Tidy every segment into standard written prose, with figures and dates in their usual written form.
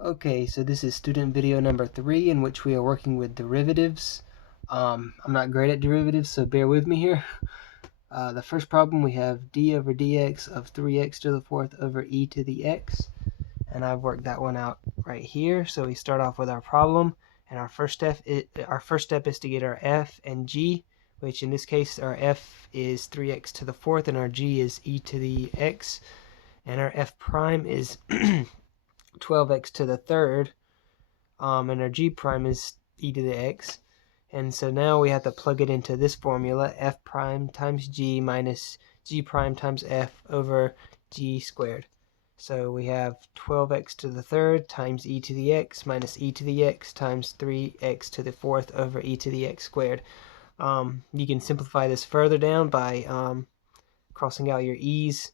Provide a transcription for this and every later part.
Okay, so this is student video number 3 in which we are working with derivatives. I'm not great at derivatives, so bear with me here. The first problem, we have d over dx of 3x to the fourth over e to the x. And I've worked that one out right here. So we start off with our problem, and our first step is to get our f and g, which in this case our f is 3x to the fourth and our g is e to the x, and our f prime is 12x to the third, and our g prime is e to the x. And so now we have to plug it into this formula, f prime times g minus g prime times f over g squared. So we have 12x to the third times e to the x minus e to the x times 3x to the fourth over e to the x squared. You can simplify this further down by crossing out your e's,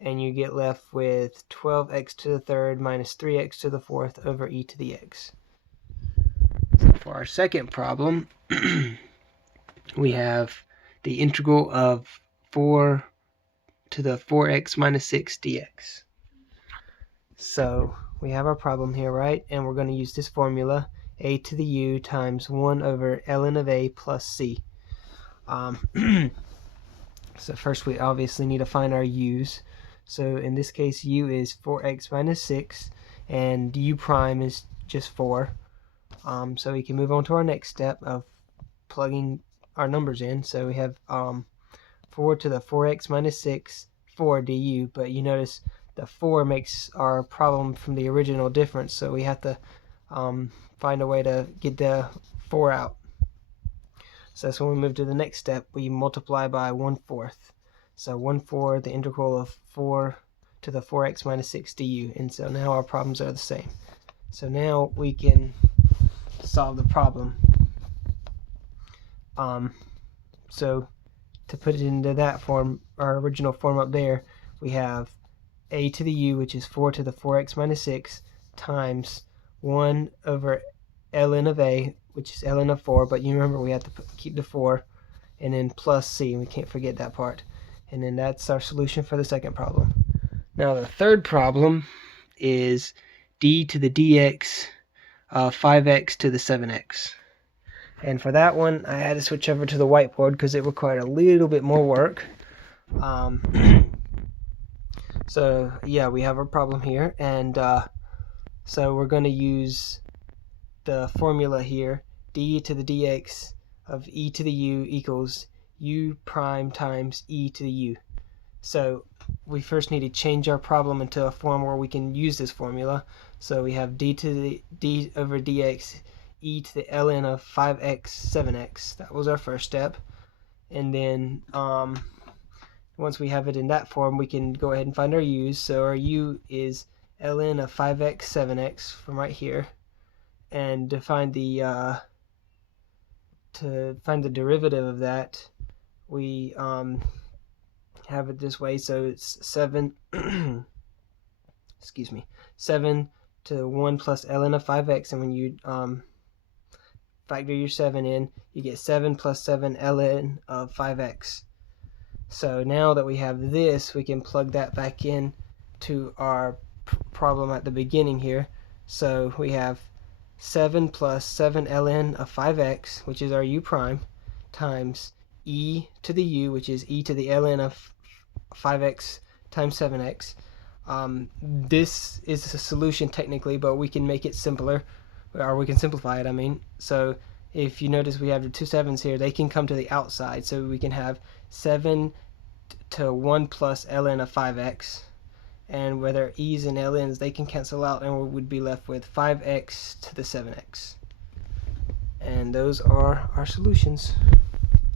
and you get left with 12x to the third minus 3x to the fourth over e to the x. So for our second problem, we have the integral of 4 to the 4x minus 6 dx. So we have our problem here, right? And we're going to use this formula, a to the u times 1 over ln of a plus c. So first we obviously need to find our u's. So in this case, u is 4x minus 6, and u prime is just 4. So we can move on to our next step of plugging our numbers in. So we have 4 to the 4x minus 6, 4 du, but you notice the 4 makes our problem from the original difference, so we have to find a way to get the 4 out. So that's when we move to the next step. We multiply by 1/4. So 1/4, the integral of 4 to the 4x minus 6 du. And so now our problems are the same. So now we can solve the problem. So to put it into that form, our original form up there, we have a to the u, which is 4 to the 4x minus 6, times 1 over ln of a, which is ln of 4, but you remember we have to keep the 4, and then plus c, we can't forget that part. And then that's our solution for the second problem. Now the third problem is d to the dx of 5x to the 7x. And for that one, I had to switch over to the whiteboard because it required a little bit more work. So yeah, we have a problem here, and so we're going to use the formula here, d to the dx of e to the u equals u prime times e to the u. So we first need to change our problem into a form where we can use this formula. So we have d to the d over dx e to the ln of 5x 7x. That was our first step. And then once we have it in that form, we can go ahead and find our u's. So our u is ln of 5x 7x from right here. And to find the derivative of that, we have it this way. So it's 7 excuse me, 7 to 1 plus ln of 5x, and when you factor your 7 in, you get 7 plus 7 ln of 5x. So now that we have this, we can plug that back in to our problem at the beginning here. So we have 7 plus 7 ln of 5x, which is our u prime, times e to the u, which is e to the ln of 5x times 7x. This is a solution technically, but we can make it simpler, or we can simplify it, I mean. So if you notice, we have the two 7's here, they can come to the outside, so we can have 7 to 1 plus ln of 5x, and whether e's and ln's, they can cancel out, and we would be left with 5x to the 7x. And those are our solutions.